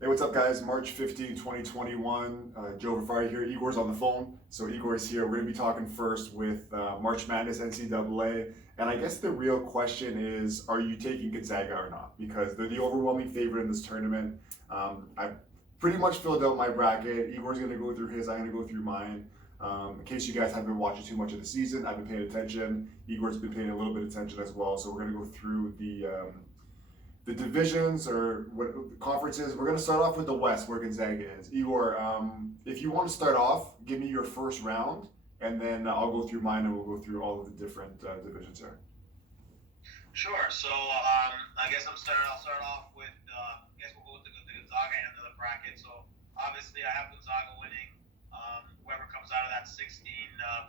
Hey, what's up, guys? March 15, 2021. Joe Vafari here. Igor's on the phone. So, Igor's here. We're going to be talking first with March Madness NCAA. And I guess the real question is, are you taking Gonzaga or not? Because they're the overwhelming favorite in this tournament. I've pretty much filled out my bracket. Igor's going to go through his, I'm going to go through mine. In case you guys haven't been watching too much of the season, I've been paying attention. Igor's been paying a little bit of attention as well. So, we're going to go through the divisions or what conferences. We're going to start off with the West, where Gonzaga is. Igor, if you want to start off, give me your first round, and then I'll go through mine, and we'll go through all of the different divisions here. Sure. So I guess I'll start off with. I guess we'll go with the Gonzaga end of the bracket. So obviously, I have Gonzaga winning. Whoever comes out of that 16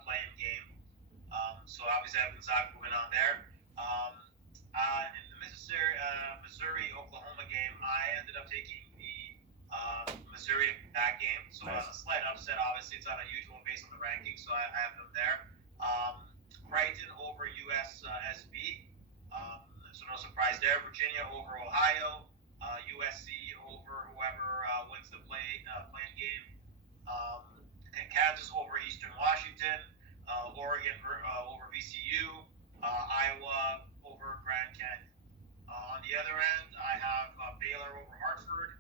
playing game. So obviously, I have Gonzaga moving on there. In the Missouri-Oklahoma game, I ended up taking the Missouri that game. So nice. A slight upset. Obviously, it's unusual based on the rankings, so I have them there. Creighton over USSB. So no surprise there. Virginia over Ohio. USC over whoever wins the playing game. Kansas over Eastern Washington. Oregon over VCU. Iowa over Grand Canyon. On the other end, I have Baylor over Hartford.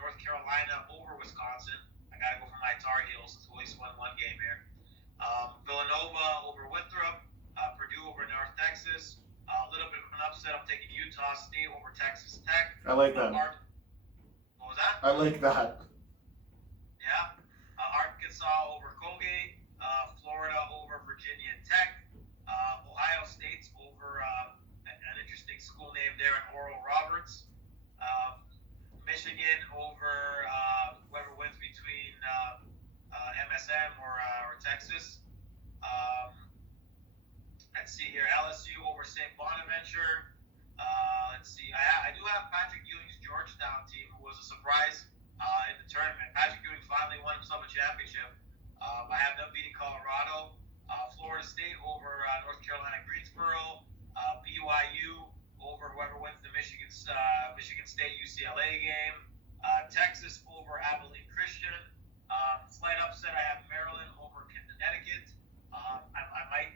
North Carolina over Wisconsin. I got to go for my Tar Heels since we at least won one game here. Villanova over Winthrop. Purdue over North Texas. A little bit of an upset. I'm taking Utah State over Texas Tech. I like that. What was that? I like that. Yeah. Arkansas over Colgate. Florida over Virginia Tech. Ohio State's over an interesting school name there in Oral Roberts. Michigan over whoever wins between MSM or Texas. Let's see here. LSU over St. Bonaventure. Let's see. I do have Patrick Ewing's Georgetown team, who was a surprise in the tournament. Patrick Ewing finally won himself a championship. I have them beating Colorado. Florida State over North Carolina Greensboro. BYU over whoever wins the Michigan State UCLA game. Texas over Abilene Christian. Slight upset. I have Maryland over Connecticut. I might,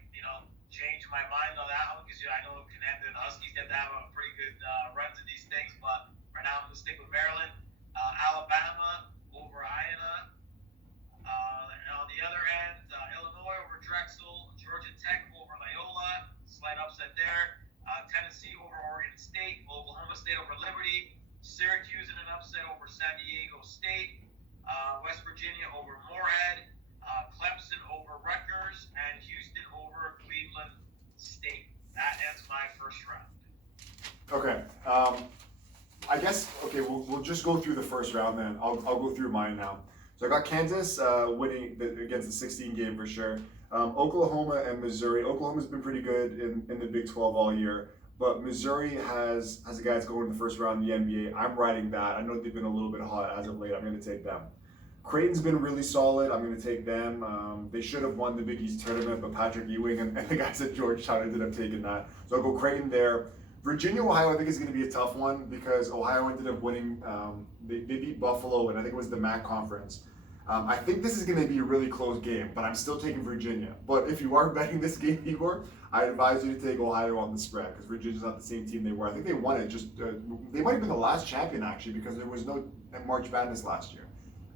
change my mind on that one because I know Connecticut and the Huskies get to have a pretty good runs in these things. But right now I'm going to stick with Maryland. Alabama over Iowa. And on the other end, Illinois over Drexel. Georgia Tech over Loyola. Slight upset there. Tennessee over Oregon State. Oklahoma State over Liberty. Syracuse in an upset over San Diego State. West Virginia over Moorhead. Clemson over Rutgers. And Houston over Cleveland State. That ends my first round. Okay. I guess, we'll just go through the first round then. I'll go through mine now. So I got Kansas winning against the 16 game for sure. Oklahoma and Missouri. Oklahoma's been pretty good in the Big 12 all year, but Missouri has the guys going in the first round in the NBA. I'm riding that. I know they've been a little bit hot as of late. I'm going to take them. Creighton's been really solid. I'm going to take them. They should have won the Big East tournament, but Patrick Ewing and the guys at Georgetown ended up taking that. So I'll go Creighton there. Virginia, Ohio, I think is going to be a tough one because Ohio ended up winning. They beat Buffalo, and I think it was the MAC conference. I think this is going to be a really close game, but I'm still taking Virginia. But if you are betting this game, Igor, I advise you to take Ohio on the spread because Virginia's not the same team they were. I think they won it. They might have been the last champion actually because there was no March Madness last year.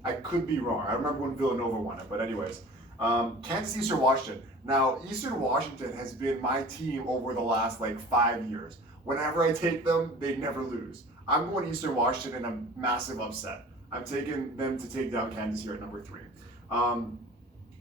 I could be wrong. I remember when Villanova won it, but anyways. Kansas, Eastern Washington. Now, Eastern Washington has been my team over the last 5 years. Whenever I take them, they never lose. I'm going Eastern Washington in a massive upset. I'm taking them to take down Kansas here at number 3.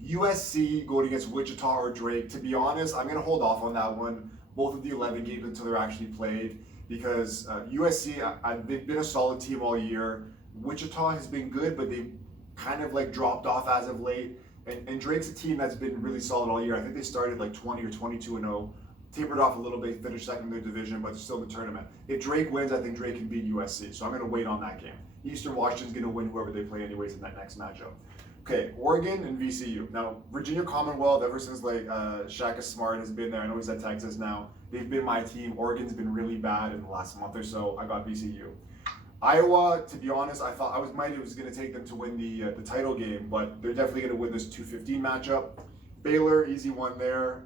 USC going against Wichita or Drake. To be honest, I'm going to hold off on that one, both of the 11 games until they're actually played, because USC, they've been a solid team all year. Wichita has been good, but they've kind of dropped off as of late. And Drake's a team that's been really solid all year. I think they started 20 or 22-0. Tapered off a little bit, finished second in their division, but still in the tournament. If Drake wins, I think Drake can beat USC. So I'm going to wait on that game. Eastern Washington's going to win whoever they play anyways in that next matchup. Okay, Oregon and VCU. Now, Virginia Commonwealth, ever since Shaka Smart has been there, I know he's at Texas now, they've been my team. Oregon's been really bad in the last month or so. I got VCU. Iowa, to be honest, I thought I was going to take them to win the title game, but they're definitely going to win this 2:15 matchup. Baylor, easy one there,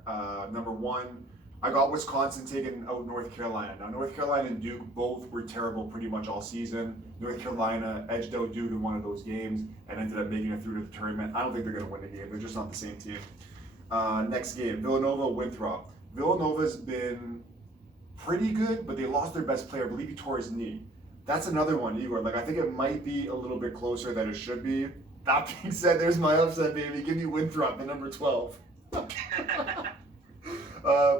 number one. I got Wisconsin taking out North Carolina. Now, North Carolina and Duke both were terrible pretty much all season. North Carolina edged out Duke in one of those games and ended up making it through to the tournament. I don't think they're going to win the game. They're just not the same team. Next game, Villanova Winthrop. Villanova's been pretty good, but they lost their best player. I believe he tore his knee. That's another one, Igor. Like, I think it might be a little bit closer than it should be. That being said, there's my upset, baby. Give me Winthrop, the number 12.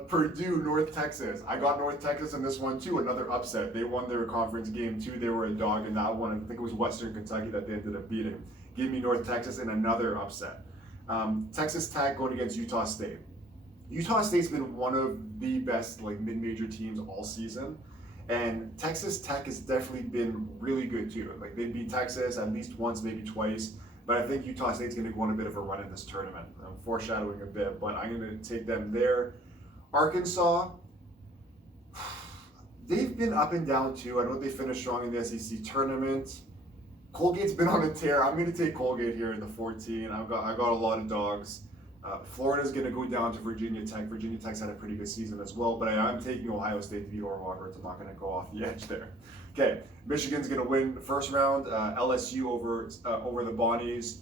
Purdue, North Texas. I got North Texas in this one too. Another upset. They won their conference game too. They were a dog in that one. I think it was Western Kentucky that they ended up beating. Give me North Texas in another upset. Texas Tech going against Utah State. Utah State's been one of the best like mid-major teams all season. And Texas Tech has definitely been really good too. Like they beat Texas at least once, maybe twice. But I think Utah State's going to go on a bit of a run in this tournament. I'm foreshadowing a bit, but I'm going to take them there. Arkansas, they've been up and down too. I know they finished strong in the SEC tournament. Colgate's been on a tear. I'm going to take Colgate here in the 14. I got a lot of dogs. Florida's going to go down to Virginia Tech. Virginia Tech's had a pretty good season as well, but I'm taking Ohio State to beat Oral Roberts. I'm not going to go off the edge there. Okay, Michigan's going to win the first round. LSU over the Bonnies.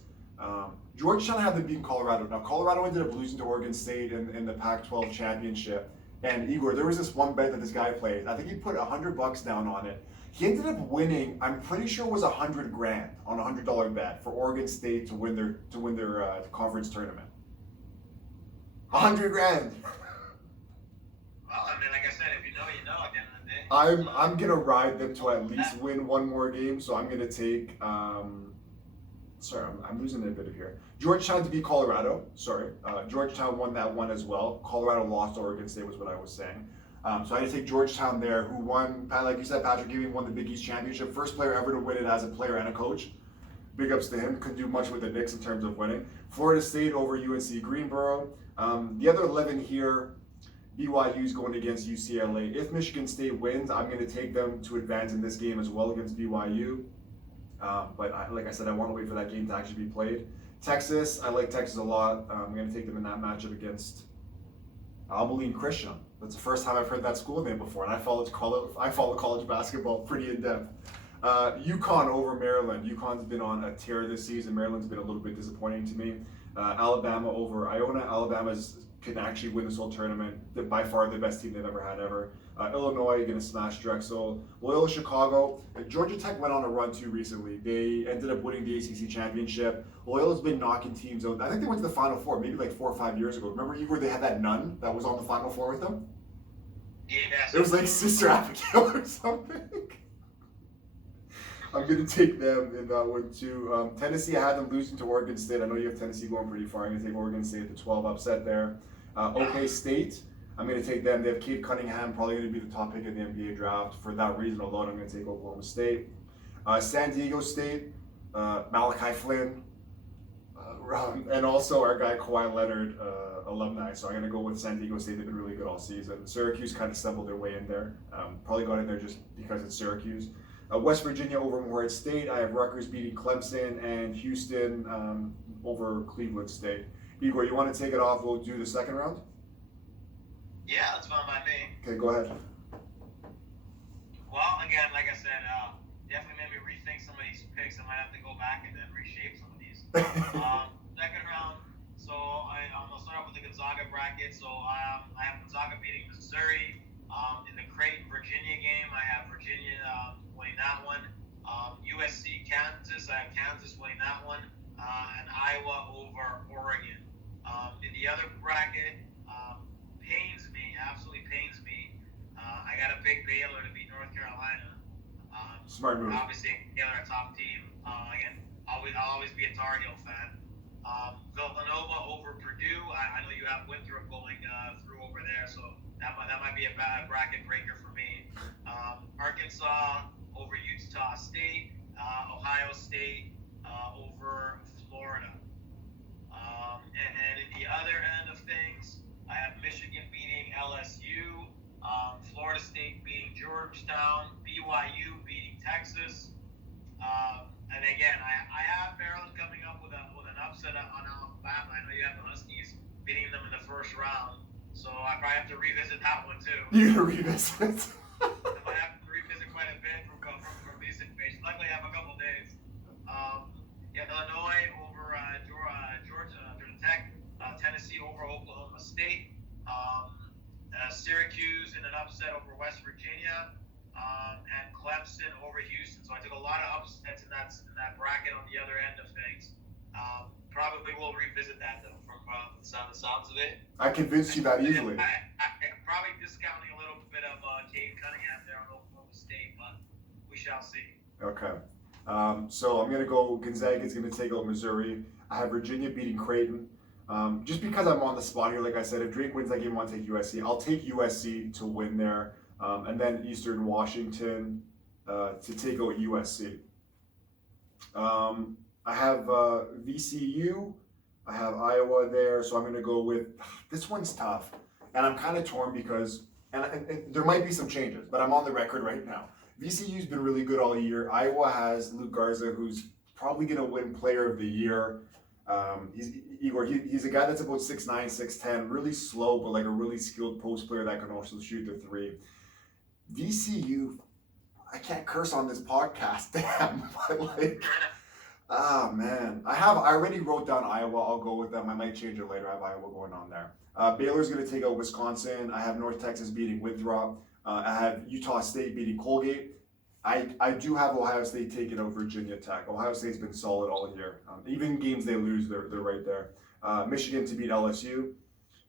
Georgetown had them beating Colorado. Now, Colorado ended up losing to Oregon State in the Pac-12 championship. And Igor, there was this one bet that this guy played. I think he put $100 down on it. He ended up winning. I'm pretty sure it was $100,000 on a $100 bet for Oregon State to win their conference tournament. $100,000. Well, I mean, like I said, if you know, you know. At the end of the day. I'm gonna ride them to at least win one more game. So I'm gonna take. Sorry, I'm losing a bit of here. Georgetown to beat Colorado. Sorry, Georgetown won that one as well. Colorado lost to Oregon State was what I was saying. So I had to take Georgetown there, who won, like you said, Patrick Ewing won the Big East Championship. First player ever to win it as a player and a coach. Big ups to him. Couldn't do much with the Knicks in terms of winning. Florida State over UNC Greensboro. The other 11 here, BYU's going against UCLA. If Michigan State wins, I'm going to take them to advance in this game as well against BYU. Like I said, I want to wait for that game to actually be played. Texas, I like Texas a lot. I'm going to take them in that matchup against Abilene Christian. That's the first time I've heard that school name before, and I follow college basketball pretty in depth. UConn over Maryland. UConn's been on a tear this season. Maryland's been a little bit disappointing to me. Alabama over Iona. Alabama's can actually win this whole tournament. They're by far the best team they've ever had ever. Illinois going to smash Drexel. Loyola Chicago. Georgia Tech went on a run too recently. They ended up winning the ACC championship. Loyola's been knocking teams out. I think they went to the Final Four maybe like 4 or 5 years ago. Remember, Igor, they had that nun that was on the Final Four with them? Yes. It was like Sister Abigail or something. I'm going to take them in that one too. Tennessee, I had them losing to Oregon State. I know you have Tennessee going pretty far. I'm going to take Oregon State at the 12 upset there. OK State, I'm going to take them. They have Cade Cunningham, probably going to be the top pick in the NBA draft. For that reason alone, I'm going to take Oklahoma State. San Diego State, Malachi Flynn, and also our guy Kawhi Leonard, alumni. So I'm going to go with San Diego State. They've been really good all season. Syracuse kind of stumbled their way in there. Probably got in there just because it's Syracuse. West Virginia over Morehead State. I have Rutgers beating Clemson and Houston over Cleveland State. Igor, you want to take it off? We'll do the second round? Yeah, that's fine by me. Okay, go ahead. Well, again, like I said, definitely made me rethink some of these picks. I might have to go back and then reshape some of these. Second round, so I'm going to start off with the Gonzaga bracket. So I have Gonzaga beating Missouri. In the Creighton, Virginia game, I have Virginia winning that one. USC, Kansas, I have Kansas winning that one. And Iowa over Oregon. In the other bracket, absolutely pains me. I got to pick Baylor to beat North Carolina. Smart move. Obviously, Baylor a top team. Again, I'll always be a Tar Heel fan. Villanova over Purdue. I know you have Winthrop going through over there, so that might be a bad bracket breaker for me. Arkansas over Utah State. Ohio State over Florida. And at the other end of things, I have Michigan beating LSU, Florida State beating Georgetown, BYU beating Texas. And again, I have Maryland coming up with an upset on Alabama. I know you have the Huskies beating them in the first round, so I probably have to revisit that one too. You're gonna revisit. I might have to revisit quite a bit from these information. Luckily, I have a couple days. Illinois over Georgia Tech, Tennessee over Oklahoma State, Syracuse in an upset over West Virginia, and Clemson over Houston. So I took a lot of upsets in that bracket on the other end of things. Probably will revisit that though from the sounds of it. I convinced you that easily. I'm probably discounting a little bit of Cade Cunningham there on Oklahoma State, but we shall see. Okay. So I'm gonna go. Gonzaga is gonna take out Missouri. I have Virginia beating Creighton. Just because I'm on the spot here, like I said, if Drake wins that game, I want to take USC. I'll take USC to win there, and then Eastern Washington to take out USC. I have VCU. I have Iowa there, so I'm going to go with, this one's tough. And I'm kind of torn because, and there might be some changes, but I'm on the record right now. VCU's been really good all year. Iowa has Luke Garza, who's probably going to win Player of the Year. He's a guy that's about 6'9", 6'10", really slow, but like a really skilled post player that can also shoot the three. VCU, I can't curse on this podcast, damn, but like, man. I already wrote down Iowa. I'll go with them. I might change it later. I have Iowa going on there. Baylor's going to take out Wisconsin. I have North Texas beating Winthrop. I have Utah State beating Colgate. I do have Ohio State taking out Virginia Tech. Ohio State's been solid all year. Even games they lose, they're right there. Michigan to beat LSU.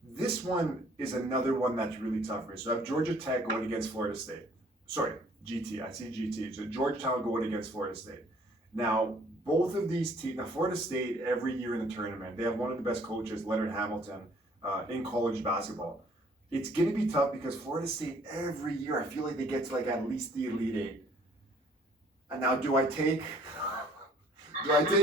This one is another one that's really tough for me. So I have Georgia Tech going against Florida State. Sorry, GT. I see GT. So Georgetown going against Florida State. Now, both of these teams, now Florida State, every year in the tournament, they have one of the best coaches, Leonard Hamilton, in college basketball. It's going to be tough because Florida State, every year, I feel like they get to like at least the Elite Eight. And now, do I take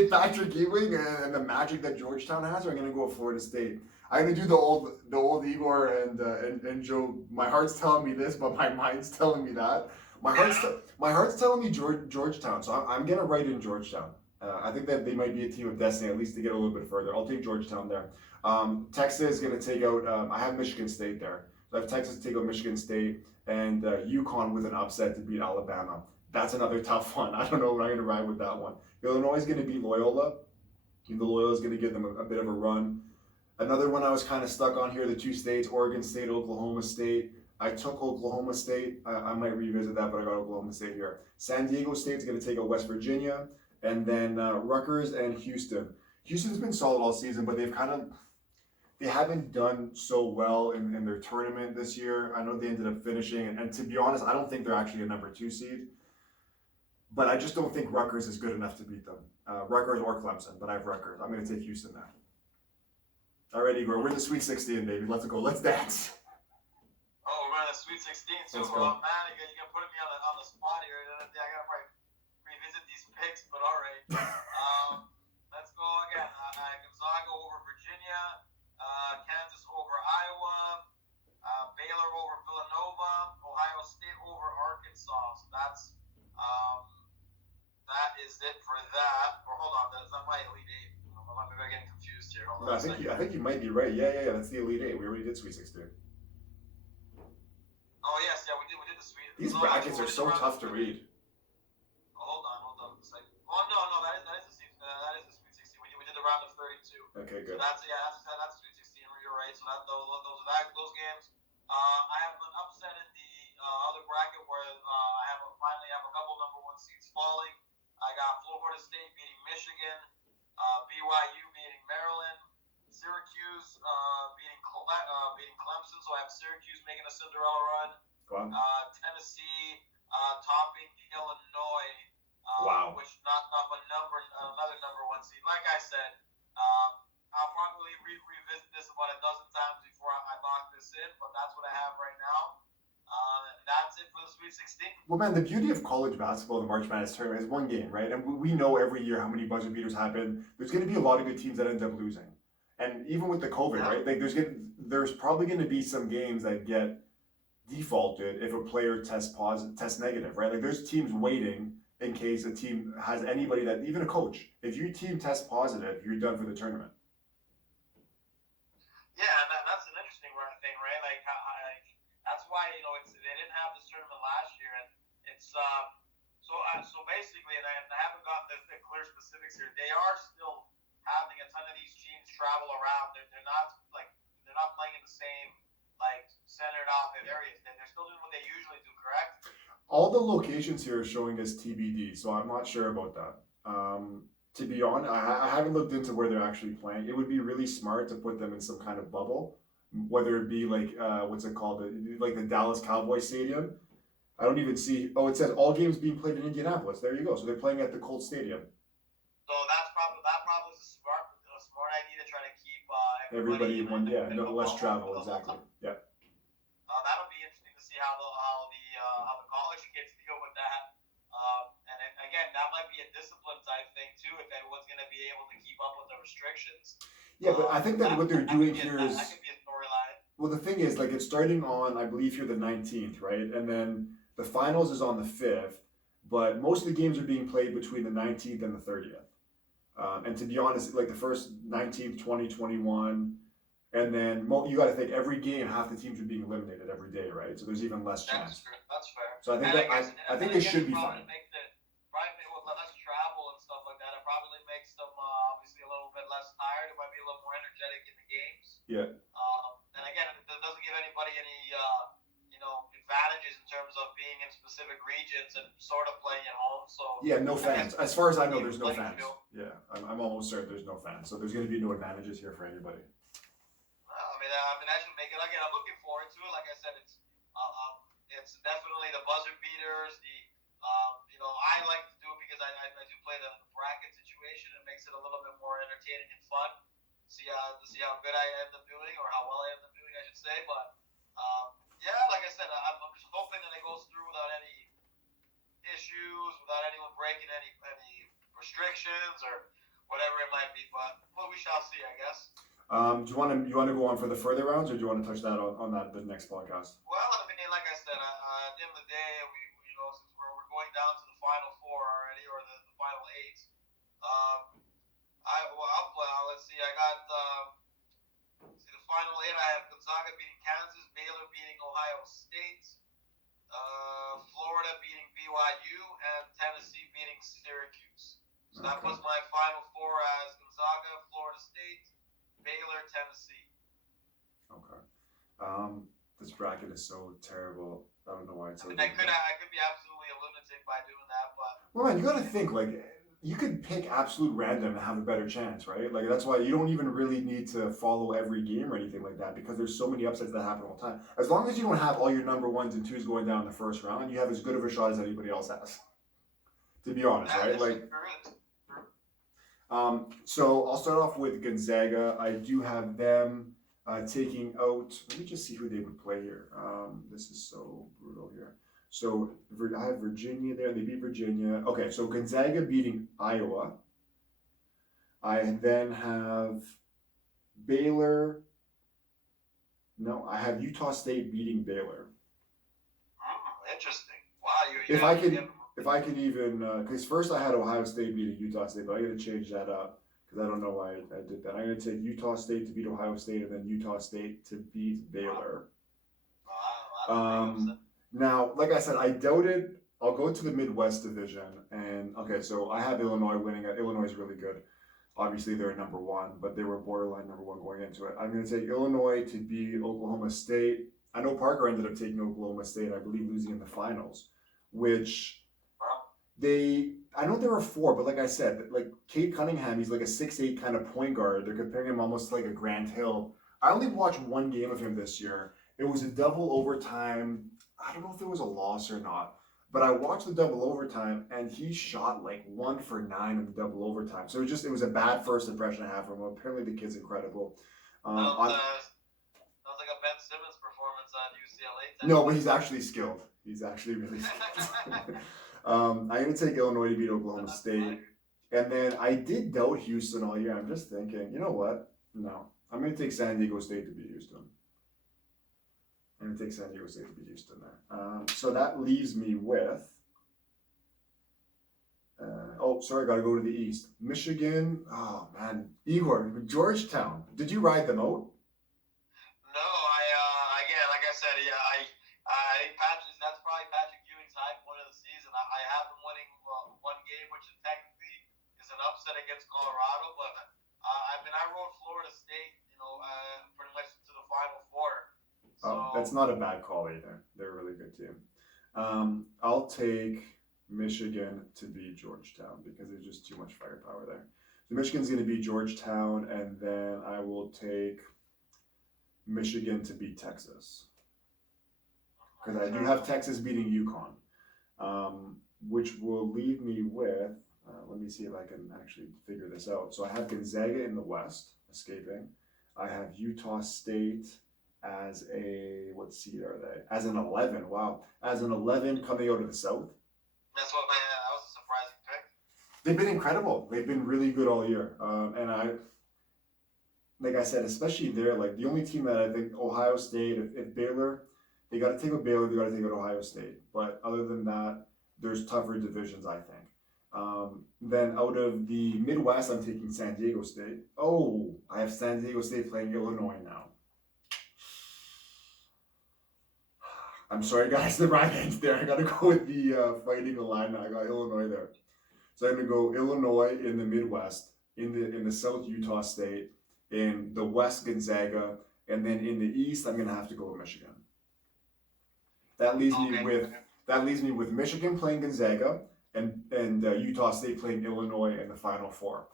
Patrick Ewing and the magic that Georgetown has, or am I going to go with Florida State? I'm going to do the old Igor and Joe. My heart's telling me this, but my mind's telling me that. My heart's telling me Georgetown, so I'm going to write in Georgetown. I think that they might be a team of destiny, at least to get a little bit further. I'll take Georgetown there. Texas is going to take out, I have Michigan State there. So I have Texas to take out Michigan State, and UConn with an upset to beat Alabama. That's another tough one. I don't know what I'm going to ride with that one. Illinois is going to beat Loyola. The Loyola is going to give them a bit of a run. Another one I was kind of stuck on here, the two states, Oregon State, Oklahoma State. I took Oklahoma State. I might revisit that, but I got Oklahoma State here. San Diego State's going to take out West Virginia. And then Rutgers and Houston. Houston's been solid all season, but they haven't done so well in their tournament this year. I know they ended up finishing, and to be honest, I don't think they're actually a number 2 seed. But I just don't think Rutgers is good enough to beat them. Rutgers or Clemson, but I have Rutgers. I'm going to take Houston now. All right, Igor, we're in the Sweet 16, baby. Let's go. Let's dance. Oh, we're in the Sweet 16. So, man, you're putting me on the spot here. I got to probably revisit these picks, but all right. Let's go again. Gonzaga over Virginia, Kansas over Iowa, Baylor over Villanova, Ohio State over Arkansas. So that is it for that. Or hold on, that's not my Elite Eight. Maybe I'm getting confused here. Hold on I think you might be right. Yeah. That's the Elite Eight. We already did Sweet 16. Oh yes, yeah, we did the Sweet. These brackets are so tough to read. Hold on a second. Oh no, that is the Sweet 16. We did the round of 32. Okay, good. So that's the Sweet 16. You're right. So those games. I have an upset in the other bracket where I finally have a couple number 1 seeds falling. I got Florida State beating Michigan, BYU beating Maryland, Syracuse beating Clemson. So I have Syracuse making a Cinderella run. Wow. Tennessee topping Illinois. Wow. Which knocked off another number 1 seed. Like I said, I'll probably revisit this about a dozen times before I lock this in, but that's what I have right now. And that's it for the Sweet 16. Well, man, the beauty of college basketball, the March Madness tournament, is one game, right? And we know every year how many buzzer beaters happen. There's going to be a lot of good teams that end up losing. And even with the COVID, right? Like there's probably going to be some games that get defaulted if a player tests negative, right? Like there's teams waiting in case a team has anybody that, even a coach, if your team tests positive, you're done for the tournament. Yeah, and that's an interesting thing, right? Like, that's why they didn't have this tournament last year, and it's so basically, and I haven't gotten the clear specifics here. They are still having a ton of these teams travel around. They're not playing in the same centered off areas. They're still doing what they usually do, correct? All the locations here are showing as TBD, so I'm not sure about that. To be honest, I haven't looked into where they're actually playing. It would be really smart to put them in some kind of bubble, whether it be like what's it called, like the Dallas Cowboys Stadium. I don't even see. Oh, it says all games being played in Indianapolis. There you go. So they're playing at the Colts Stadium. So that probably is a smart idea to try to keep everybody in one. Yeah, no less travel. Exactly. Yeah. That'll be interesting to see how the college kids deal with that. Again, that might be a discipline type thing too, if anyone's going to be able to keep up with the restrictions. Yeah, but I think that what they're doing here is that could be a storyline. Well, the thing is, like, it's starting on, I believe, here the 19th, right? And then the finals is on the 5th, but most of the games are being played between the 19th and the 30th. And to be honest, like the first 19th, 20, 21, and then you got to think every game, half the teams are being eliminated every day, right? So there's even less chance. That's fair. So I think I think they should be fine. Probably with less travel and stuff like that, it probably makes them obviously a little bit less tired. It might be a little more energetic in the games. Yeah. And again, it doesn't give anybody any advantages in terms of being in specific regions and sort of playing at home. So yeah, no fans. As far as I know, there's no fans. Yeah, I'm almost certain there's no fans. So there's going to be no advantages here for anybody. I mean, that should make it. Again, I'm looking forward to it. Like I said, it's definitely the buzzer beaters. I like to do it because I do play the bracket situation. It makes it a little bit more entertaining and fun. See how good I end up doing, or how well I end up doing, I should say. But yeah, like I said, I'm just hoping that it goes through without any issues, without anyone breaking any restrictions or whatever it might be. But we shall see, I guess. Do you want to go on for the further rounds, or do you want to touch that on the next podcast? Well, I mean, like I said, at the end of the day, since we're going down to the final four already, or the final eight, let's see. I got the final eight. I have Gonzaga beating Kansas, Baylor beating Ohio State, Florida beating BYU, and Tennessee beating Syracuse. So that was my final four as Gonzaga, Florida State, Baylor, Tennessee. Okay. This bracket is so terrible. I don't know why it's so. I could be absolutely a lunatic by doing that, but. Well, man, you got to think like you could pick absolute random and have a better chance, right? Like that's why you don't even really need to follow every game or anything like that, because there's so many upsets that happen all the time. As long as you don't have all your number ones and twos going down in the first round, you have as good of a shot as anybody else has. To be honest, right? Like. So I'll start off with Gonzaga. I do have them taking out. Let me just see who they would play here. This is so brutal here. So I have Virginia there. They beat Virginia. Okay, so Gonzaga beating Iowa. I then have Baylor. No, I have Utah State beating Baylor. Oh, interesting. Wow, If I could even, because first I had Ohio State beating Utah State, but I got to change that up because I don't know why I did that. I'm going to take Utah State to beat Ohio State and then Utah State to beat Baylor. Now, like I said, I doubted. I'll go to the Midwest Division, and okay, so I have Illinois winning. Illinois is really good. Obviously, they're number one, but they were borderline number one going into it. I'm going to take Illinois to beat Oklahoma State. I know Parker ended up taking Oklahoma State, I believe, losing in the finals, which. I know there were four, but like I said, like Cade Cunningham, he's like a 6'8" kind of point guard. They're comparing him almost to like a Grant Hill. I only watched one game of him this year. It was a double overtime. I don't know if it was a loss or not, but I watched the double overtime and he shot like 1 for 9 in the double overtime. So it was a bad first impression I have from him. Apparently the kid's incredible. Sounds like a Ben Simmons performance on UCLA. No, but he's actually skilled. He's actually really skilled. I'm going to take Illinois to beat Oklahoma State. And then I did doubt Houston all year. I'm just thinking, you know what? No. I'm going to take San Diego State to beat Houston. I'm going to take San Diego State to beat Houston there. So that leaves me with Oh, sorry, got to go to the East. Michigan. Oh man, Igor, Georgetown. Did you ride them out? No, again, like I said, yeah, I think Patrick. That's probably Patrick Ewing's high point of the season. I have them winning one game, which is technically is an upset against Colorado, but I mean, I rode Florida State, pretty much to the Final Four. So, Oh, that's not a bad call either. They're a really good team. I'll take Michigan to beat Georgetown because there's just too much firepower there. So Michigan's going to beat Georgetown, and then I will take Michigan to beat Texas because I do have Texas beating UConn, which will leave me with. Let me see if I can actually figure this out. So I have Gonzaga in the West escaping. I have Utah State as what seed are they? As an 11. Wow, as an 11 coming out of the South. That's what that was a surprising pick. They've been incredible. They've been really good all year. And like I said, especially there, like the only team that I think Ohio State, if Baylor, they got to take out Baylor, they got to take out Ohio State. But other than that, there's tougher divisions, I think. Then out of the Midwest, I'm taking San Diego State. Oh, I have San Diego State playing Illinois now. I'm sorry, guys, the right hand's there. I got to go with the Fighting Illini. I got Illinois there. So I'm going to go Illinois in the Midwest, in the South Utah State, in the West Gonzaga, and then in the East, I'm going to have to go with Michigan. That leaves me with Michigan playing Gonzaga, and Utah State playing Illinois in the Final Four.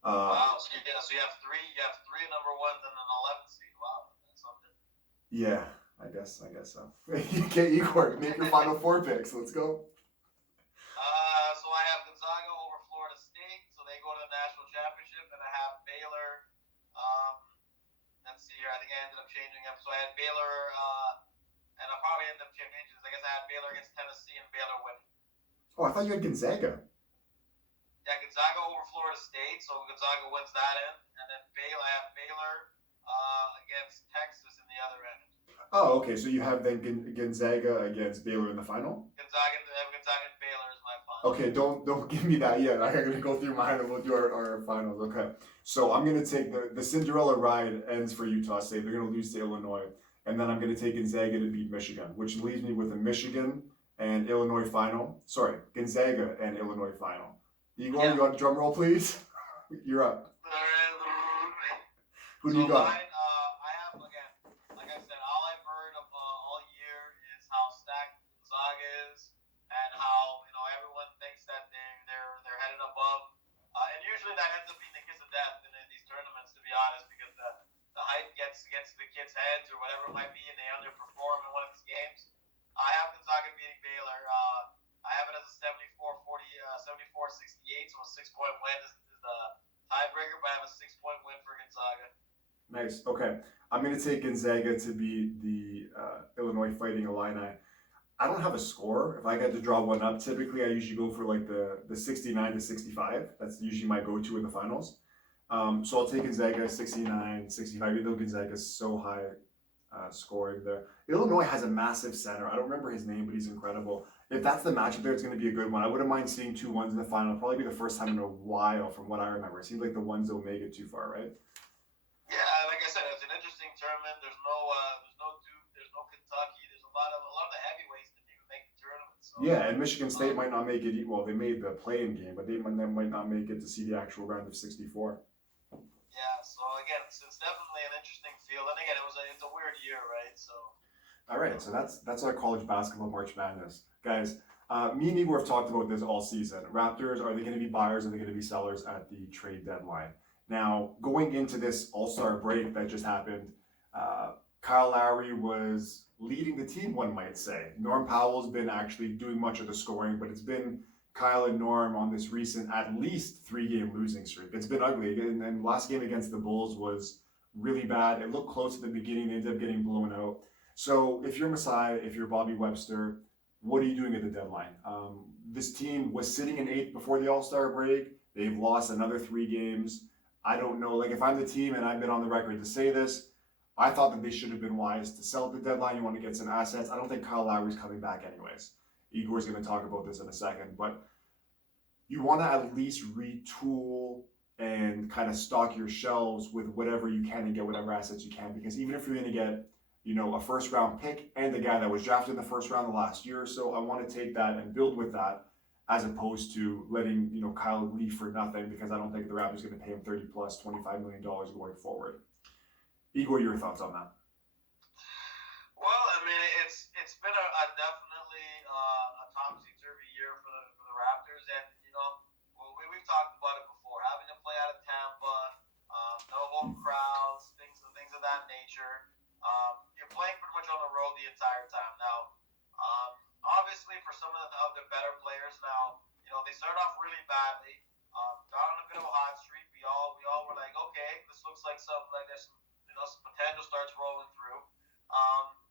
Wow, so you have three number ones and an 11 seed. Wow, that's something. Yeah, I guess so. Okay, Igor, make your Final Four picks. Let's go. So I have Gonzaga over Florida State, so they go to the national championship, and I have Baylor. Let's see here. I think I ended up changing them. So I had Baylor, and I'll probably end up changing. I guess I had Baylor against Tennessee and Baylor winning. Oh, I thought you had Gonzaga. Yeah, Gonzaga over Florida State, so Gonzaga wins that end, and then I have Baylor against Texas in the other end. Oh, okay. So you have then Gonzaga against Baylor in the final. Gonzaga and Baylor is my final. Okay, don't give me that yet. I'm gonna go through mine and we'll do our finals. Okay. So I'm gonna take the Cinderella ride ends for Utah State. They're gonna lose to Illinois, and then I'm gonna take Gonzaga to beat Michigan, which leaves me with a Michigan and Illinois final. Sorry, Gonzaga and Illinois final. Igor, you got a drum roll, please? You're up. Who do you got? Mine, I have, again, like I said, all I've heard of all year is how stacked Gonzaga is and how, everyone thinks that they're headed above. And usually that ends up being the kiss of death in these tournaments, to be honest, because the hype gets to the kids' heads or whatever it might be, and they underperform in one of these games. I have Gonzaga beating Baylor. I have it as a 74-68, so a 6-point win is the tiebreaker, but I have a 6-point win for Gonzaga. Nice. Okay. I'm going to take Gonzaga to beat the Illinois Fighting Illini. I don't have a score. If I get to draw one up, typically I usually go for like the 69 to 65. That's usually my go-to in the finals. So I'll take Gonzaga 69, 65, even though Gonzaga is so high scoring there. Illinois has a massive center. I don't remember his name, but he's incredible. If that's the matchup there, it's going to be a good one. I wouldn't mind seeing 2 1s in the final. It'll probably be the first time in a while from what I remember. It seems like the ones don't make it too far, right? Yeah, like I said, it's an interesting tournament. There's no Duke, there's no Kentucky. There's a lot of the heavyweights didn't even make the tournament. So, yeah, and Michigan State might not make it. Well, they made the play-in game, but they might not make it to see the actual round of 64. Yeah, so again, it's definitely an interesting field. And again, it's a weird year, right? So. All right, so that's our college basketball March Madness, guys. Me and Igor have talked about this all season. Raptors, are they going to be buyers? Are they going to be sellers at the trade deadline? Now, going into this All-Star break that just happened, Kyle Lowry was leading the team, one might say. Norm Powell's been actually doing much of the scoring, but it's been Kyle and Norm on this recent at least 3-game losing streak. It's been ugly. And last game against the Bulls was really bad. It looked close at the beginning. They ended up getting blown out. So if you're Masai, if you're Bobby Webster, what are you doing at the deadline? This team was sitting in 8th before the All-Star break. They've lost another 3 games. I don't know. Like, if I'm the team, and I've been on the record to say this, I thought that they should have been wise to sell at the deadline. You want to get some assets. I don't think Kyle Lowry's coming back anyways. Igor's going to talk about this in a second. But you want to at least retool and kind of stock your shelves with whatever you can and get whatever assets you can. Because even if you're going to get, a first round pick and the guy that was drafted in the first round the last year or so, I want to take that and build with that as opposed to letting, Kyle leave for nothing, because I don't think the Raptors are going to pay him 30 plus $25 million going forward. Igor, your thoughts on that? Well, I mean, it's been a definitely a topsy-turvy year for the Raptors, and we've talked about it before. Having to play out of Tampa, no home crowds, things of that nature. You're playing pretty much on the road the entire time. Now, obviously, for some of the better players now, they started off really badly. Got on a bit of a hot streak. We all were like, okay, this looks like something like this. Some potential starts rolling through.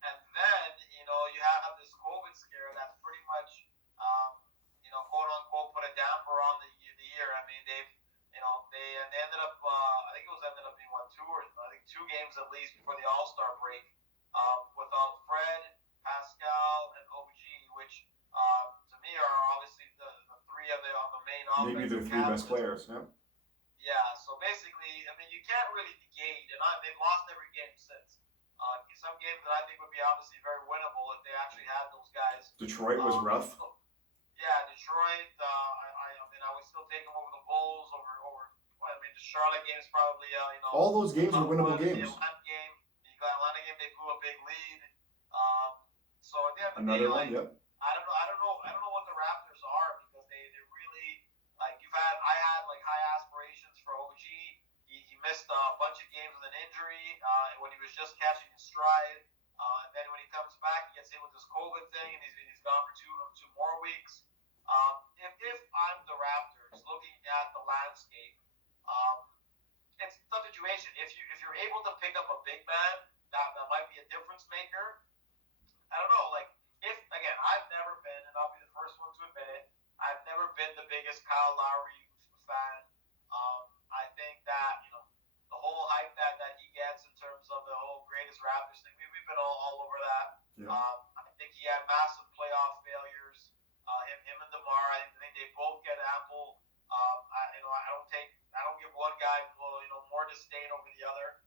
And then, you have this COVID scare that's pretty much, quote unquote, put a damper on the year. I mean, they ended up, I think it ended up being two games at least before the All-Star break, without Fred, Pascal, and OG, which to me are obviously the three of the main offensive. Maybe the three best players. Yeah. Yeah. So basically, I mean, you can't really negate, and they've lost every game since. Some games that I think would be obviously very winnable if they actually had those guys. Detroit was rough. Yeah, Detroit. I would still take them over the Bulls. The Charlotte game is probably all those games were winnable games. The Atlanta game, they blew a big lead. So at the end of the Another day, one, yep. I don't know what the Raptors are, because they really, like, I had like high aspirations for OG. He missed a bunch of games with an injury when he was just catching his stride. And then when he comes back, he gets hit with this COVID thing, and he's gone for two more weeks. If I'm the Raptors looking at the landscape, it's a tough situation. If you're able to pick up a big man, that might be a difference maker. I don't know. Like, again, I've never been, and I'll be the first one to admit it, I've never been the biggest Kyle Lowry fan. I think that the whole hype that he gets in terms of the whole greatest Raptors thing, we've been all over that. Yeah. I think he had massive playoff failures. Him and DeMar, I think they both get ample. I don't give one guy more disdain over the other.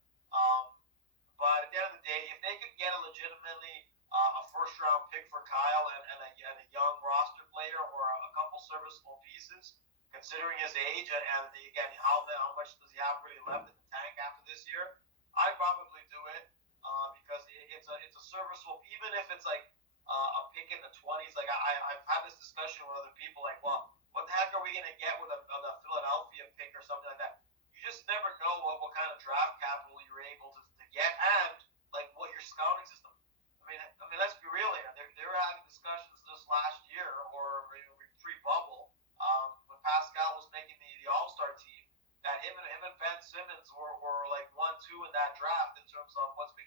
But at the end of the day, if they could get a legitimately a first round pick for Kyle and a young roster player or a couple serviceable pieces, considering his age and again how much does he have really left in the tank after this year, I'd probably do it because it's a serviceable, even if it's like a pick in the 20s. Like I've had this discussion with other people, like, well, what the heck are we gonna get with a Philadelphia pick or something like that? You just never know what kind of draft capital you're able to get, and like what your scouting system. I mean, let's be real here. They were having discussions this last year or pre-bubble when Pascal was making the All-Star team, that him and Ben Simmons were like 1-2 in that draft in terms of what's been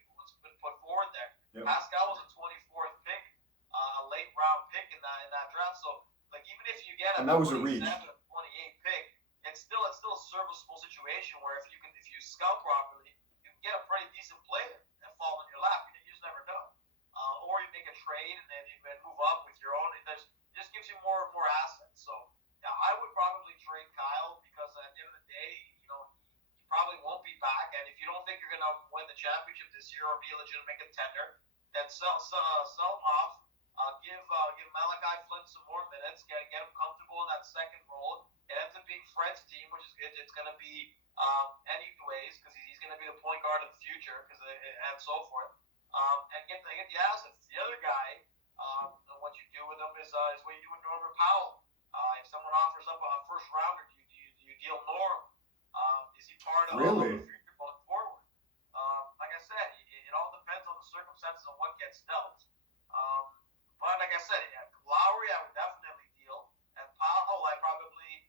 put forward there. Yep. Pascal was a 24th pick, a late round pick in that draft. So like even if you get a 27 or 28 pick, it's still a serviceable situation where if you scout properly, you can get a pretty decent player and fall in your lap. You just never know. Or you make a trade and then you move up with your own. It just gives you more assets. So yeah, I would probably trade Kyle because at the end of the day, he probably won't be back. And if you don't think you're going to win the championship this year or be a legitimate contender, then sell him off. Give Malachi Flynn some more minutes. Get him comfortable in that second role. It ends up being Fred's team, which is good. It's going to be anyways because he's going to be the point guard of the future and so forth. And get the assets. The other guy, and what you do with him is what you do with Norman Powell. If someone offers up a first rounder, do you deal Norm? Is he part of the future going forward? Like I said, it all depends on the circumstances of what gets dealt. But like I said, Lowry I would definitely deal, and Powell I probably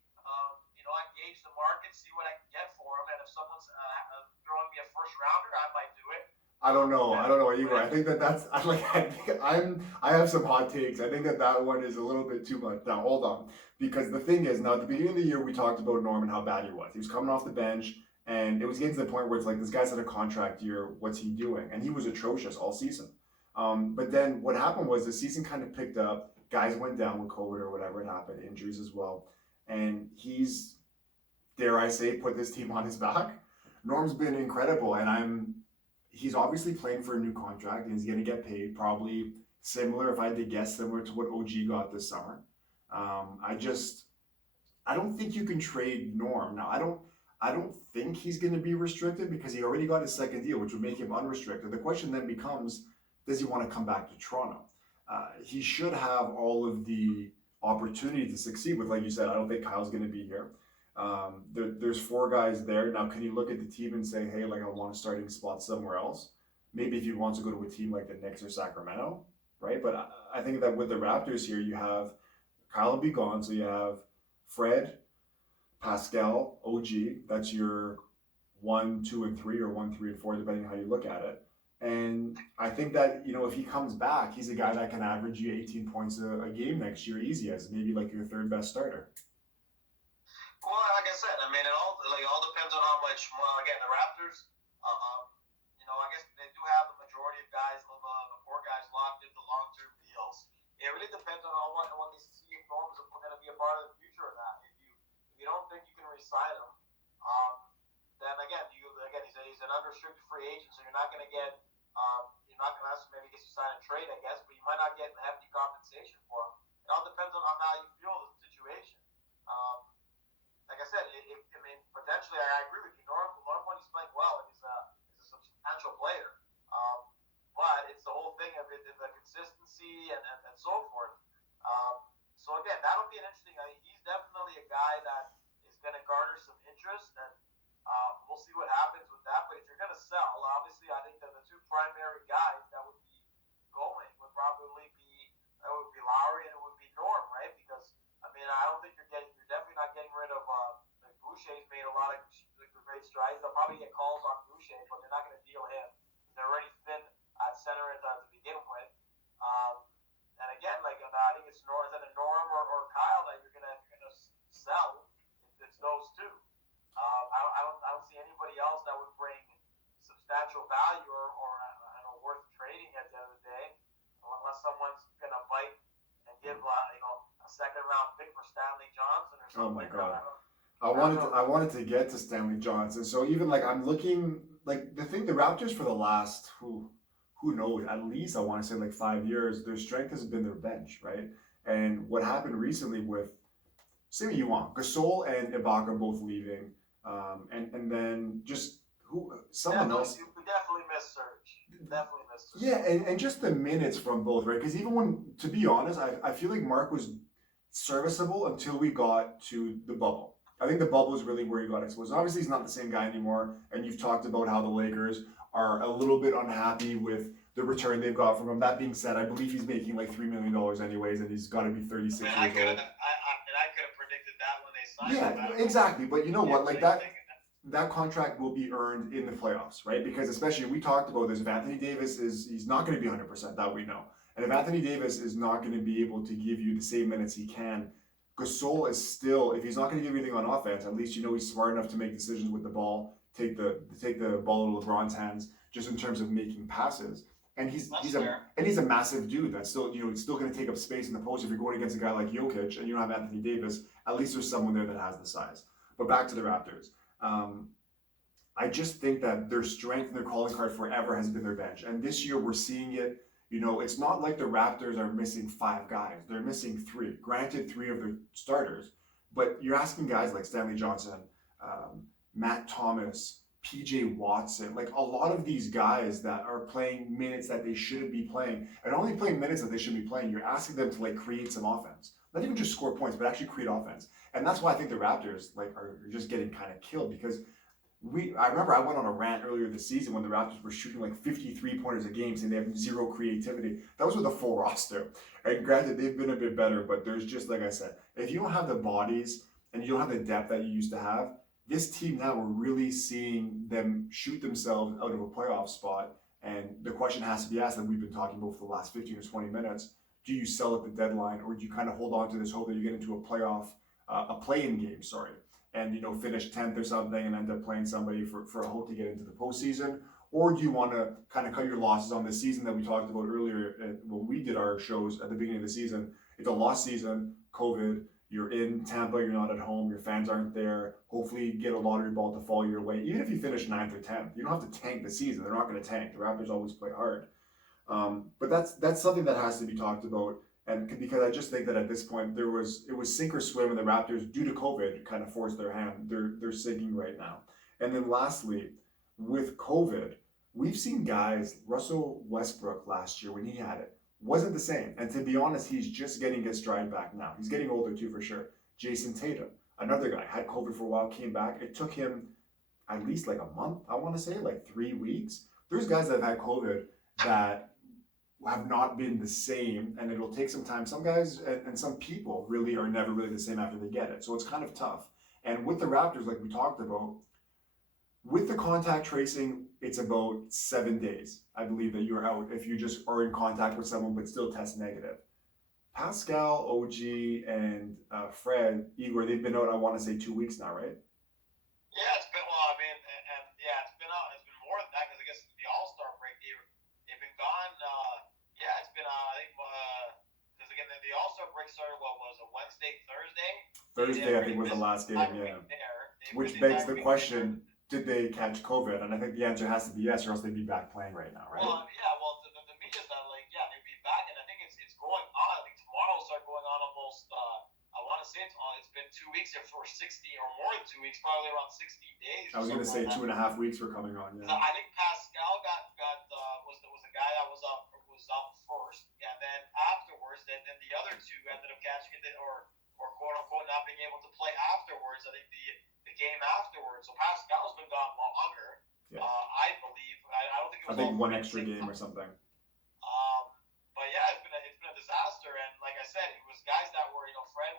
I gauge the market, see what I can get for him, and if someone's throwing me a first rounder, I might do it. I don't know, Igor. I think I have some hot takes. I think that one is a little bit too much. Now, hold on. Because the thing is, now at the beginning of the year, we talked about Norman, how bad he was. He was coming off the bench, and it was getting to the point where it's like, this guy's had a contract year. What's he doing? And he was atrocious all season. But then what happened was the season kind of picked up. Guys went down with COVID or whatever it happened, injuries as well. and he's, dare I say, put this team on his back. Norm's been incredible, and he's obviously playing for a new contract, and he's going to get paid probably similar, if I had to guess, similar to what OG got this summer. I don't think you can trade Norm. Now, I don't think he's going to be restricted because he already got his second deal, which would make him unrestricted. The question then becomes, does he want to come back to Toronto? He should have all of the opportunity to succeed with, like you said, I don't think Kyle's going to be here. There's four guys there. Now, can you look at the team and say, hey, like I want a starting spot somewhere else? Maybe if he wants to go to a team like the Knicks or Sacramento, right? But I think that with the Raptors here, you have Kyle will be gone, so you have Fred, Pascal, OG. That's your 1, 2, and 3, or 1, 3, and 4, depending on how you look at it. And I think that, if he comes back, he's a guy that can average you 18 points a game next year easy, as maybe like your third best starter. Well, like I said, I mean, it all depends on how much. Well, again, the Raptors, I guess they do have the majority of guys, the four guys locked into long-term deals. It really depends on what they see if Norm is going to be a part of the future or not. If you don't think you can re-sign him, then again, he's an unrestricted free agent, so you're not going to get. You're not going to ask him maybe get you sign a trade, I guess, but you might not get hefty compensation for him. It all depends on how you feel the situation. Like I said, potentially, I agree with you. Norm, when he's playing well, and he's a substantial player. But it's the whole thing of it, the consistency and so forth. So again, that'll be an interesting. He's definitely a guy that is going to garner some interest, and we'll see what happens with that. But if you're going to sell, obviously, I think that the two primary guys that would be going would probably be Lowry and it would be Norm, right? Because I don't think you're definitely not getting rid of. Boucher's made a lot of great strides. They'll probably get calls on Boucher, but they're not going to deal him. They're already thin at center to begin with. And again, I think it's either Norm or Kyle that you're gonna sell. It's those two. I don't see anybody else that would bring substantial value or worth trading at the end of the day, unless someone's gonna bite and give a second round pick for Stanley Johnson or something. Oh my God. I wanted to get to Stanley Johnson. So even I'm looking the Raptors for the last who knows, at least I want to say 5 years, their strength has been their bench, right? And what happened recently with, say what you want, Gasol and Ibaka both leaving, and then just someone else. We definitely missed Serge. Definitely missed Serge. Yeah, and just the minutes from both, right? Because even when, to be honest, I feel like Mark was serviceable until we got to the bubble. I think the bubble is really where he got exposed. Obviously, he's not the same guy anymore, and you've talked about how the Lakers are a little bit unhappy with the return they've got from him. That being said, I believe he's making $3 million anyways, and he's got to be 36 years old. I could have predicted that when they signed him. Yeah, exactly. But you know what? That contract will be earned in the playoffs, right? Because especially, we talked about this, if Anthony Davis he's not going to be 100%, that we know. And if Anthony Davis is not going to be able to give you the same minutes he can, Gasol is still, if he's not going to give anything on offense, at least he's smart enough to make decisions with the ball, take the ball out of LeBron's hands, just in terms of making passes. And he's a massive dude that's still, it's still going to take up space in the post. If you're going against a guy like Jokic and you don't have Anthony Davis, at least there's someone there that has the size. But back to the Raptors. I just think that their strength and their calling card forever has been their bench. And this year we're seeing it. It's not like the Raptors are missing 5 guys. They're missing 3. Granted, 3 of their starters. But you're asking guys like Stanley Johnson, Matt Thomas, PJ Watson, a lot of these guys that are playing minutes that they shouldn't be playing, and only playing minutes that they should be playing, you're asking them to create some offense. Not even just score points, but actually create offense. And that's why I think the Raptors are just getting kind of killed, because I remember I went on a rant earlier this season when the Raptors were shooting 53 pointers a game, saying they have zero creativity. That was with a full roster. And granted, they've been a bit better, but there's just, like I said, if you don't have the bodies and you don't have the depth that you used to have, this team now, we're really seeing them shoot themselves out of a playoff spot. And the question has to be asked that we've been talking about for the last 15 or 20 minutes. Do you sell at the deadline, or do you kind of hold on to this hope that you get into a play-in game, and finish 10th or something and end up playing somebody for a hope to get into the postseason? Or do you want to kind of cut your losses on this season that we talked about earlier when we did our shows at the beginning of the season? It's a lost season, COVID, You're in Tampa, you're not at home, your fans aren't there. Hopefully you get a lottery ball to fall your way. Even if you finish 9th or 10th, you don't have to tank the season. They're not going to tank. The Raptors always play hard. But that's something that has to be talked about. And because I just think that at this point it was sink or swim, and the Raptors, due to COVID, kind of forced their hand. They're sinking right now. And then lastly, with COVID, we've seen guys, Russell Westbrook last year when he had it, wasn't the same. And to be honest, he's just getting his stride back now. He's getting older too, for sure. Jason Tatum, another guy, had COVID for a while, came back. It took him at least like a month, I want to say, like 3 weeks. There's guys that have had COVID that have not been the same, and it'll take some time. Some guys and some people really are never really the same after they get it. So it's kind of tough. And with the Raptors, like we talked about, with the contact tracing, it's about 7 days, I believe, that you're out if you just are in contact with someone but still test negative. Pascal, OG, and Fred, Igor, they've been out, I want to say, 2 weeks now, right? Yeah, it's been, well, I mean, and yeah, it's been more than that, because I guess the All-Star break, they've been gone. Yeah, it's been, I think, because again, the All-Star break started, what was it, Wednesday, Thursday? Thursday, I think, was the last game, yeah. Which begs the question, did they catch COVID? And I think the answer has to be yes, or else they'd be back playing right now, right? Well, yeah, well, the media's not like, yeah, they'd be back, and I think it's going on. I think tomorrow will start going on almost, I want to say it's been 2 weeks, if for 60 or more than 2 weeks, probably around 16 days. I was going to say 2.5 weeks were coming on, yeah. I think Pascal was the guy that was up first, and then afterwards, then the other two ended up catching it, or quote unquote not being able to play afterwards. I think the game afterwards. So Pascal's been gone longer. Yeah. I believe. I don't think it was. I think one extra game or something. But yeah, it's been a disaster, and like I said, it was guys that were, Fred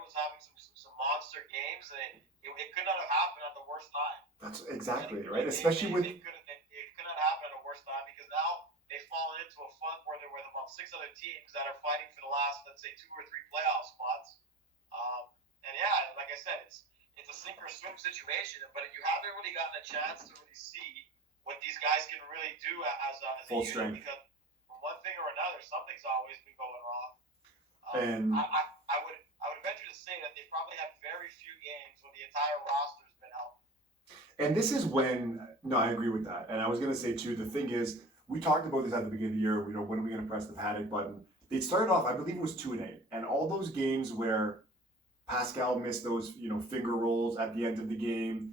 was having some monster games, and it could not have happened at the worst time. That's exactly right, especially with. It could not happen at the worst time, because now they've fallen into a funk where they're with about 6 other teams that are fighting for the last, let's say, 2 or 3 playoff spots. And yeah, like I said, it's a sink or swim situation, but you haven't really gotten a chance to really see what these guys can really do as a full unit, strength. because from one thing or another, something's always been going wrong. And I would venture to say that they probably have very few games when the entire roster's been healthy. And this is when, no, I agree with that. And I was going to say too, the thing is, we talked about this at the beginning of the year. When are we going to press the panic button? They started off, I believe it was 2-8, and all those games where Pascal missed those, finger rolls at the end of the game.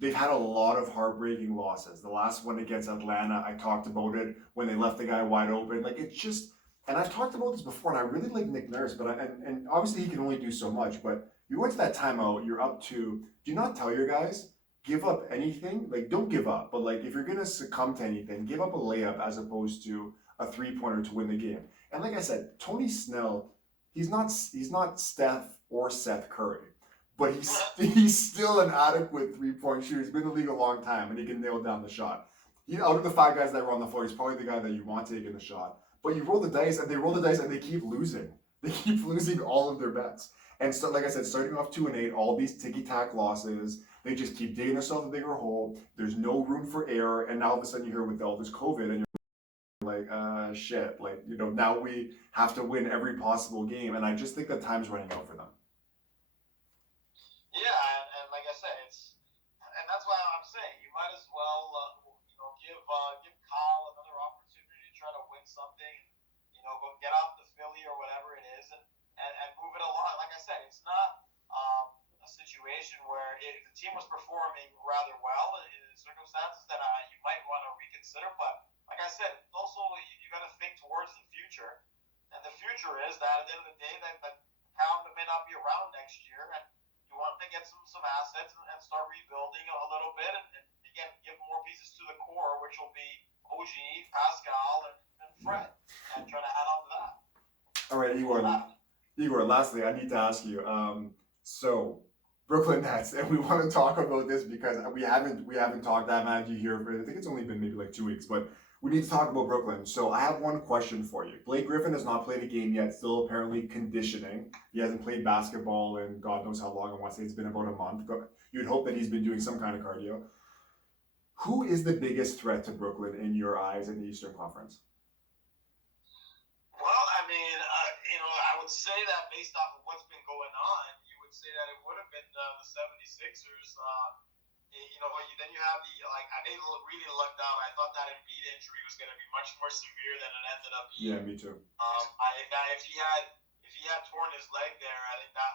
They've had a lot of heartbreaking losses. The last one against Atlanta, I talked about it when they left the guy wide open. Like, it's just, and I've talked about this before, and I really like Nick Nurse, but and obviously he can only do so much. But you go into that timeout, you're up 2. Do not tell your guys, give up anything. Like, don't give up, but like, if you're gonna succumb to anything, give up a layup as opposed to a 3-pointer to win the game. And like I said, Tony Snell, he's not Steph or Seth Curry, but he's still an adequate 3-point shooter. He's been in the league a long time, and he can nail down the shot. Out of the 5 guys that were on the floor, he's probably the guy that you want taking the shot. But you roll the dice, and they keep losing. They keep losing all of their bets. And so, like I said, starting off 2-8, all these ticky-tack losses, they just keep digging themselves a bigger hole. There's no room for error, and now all of a sudden you hear with all this COVID, and you're like, shit. Like, now we have to win every possible game, and I just think that time's running out for them. Yeah, and like I said, and that's why I'm saying you might as well, give Kyle another opportunity to try to win something. Go get off the Philly or whatever it is, and move it along. Like I said, it's not a situation where if the team was performing rather well in circumstances that you might want to reconsider. But like I said, also you got to think towards the future, and the future is that at the end of the day that Kyle may not be around next year, and you want to get some assets and start rebuilding a little bit, and again give more pieces to the core, which will be OG, Pascal, and Fred, and try to add on to that. All right, Igor, lastly, I need to ask you, so Brooklyn Nets, and we want to talk about this because we haven't talked that much here for, I think it's only been maybe like 2 weeks, but we need to talk about Brooklyn. So I have one question for you. Blake Griffin has not played a game yet, still apparently conditioning. He hasn't played basketball in God knows how long. I want to say it's been about a month. You'd hope that he's been doing some kind of cardio. Who is the biggest threat to Brooklyn in your eyes in the Eastern Conference? Well, I mean, I would say that based off of what's been going on, you would say that it would have been the 76ers. Then you have they really lucked out. I thought that Embiid injury was going to be much more severe than it ended up being. Yeah, me too. If he had torn his leg there, I think that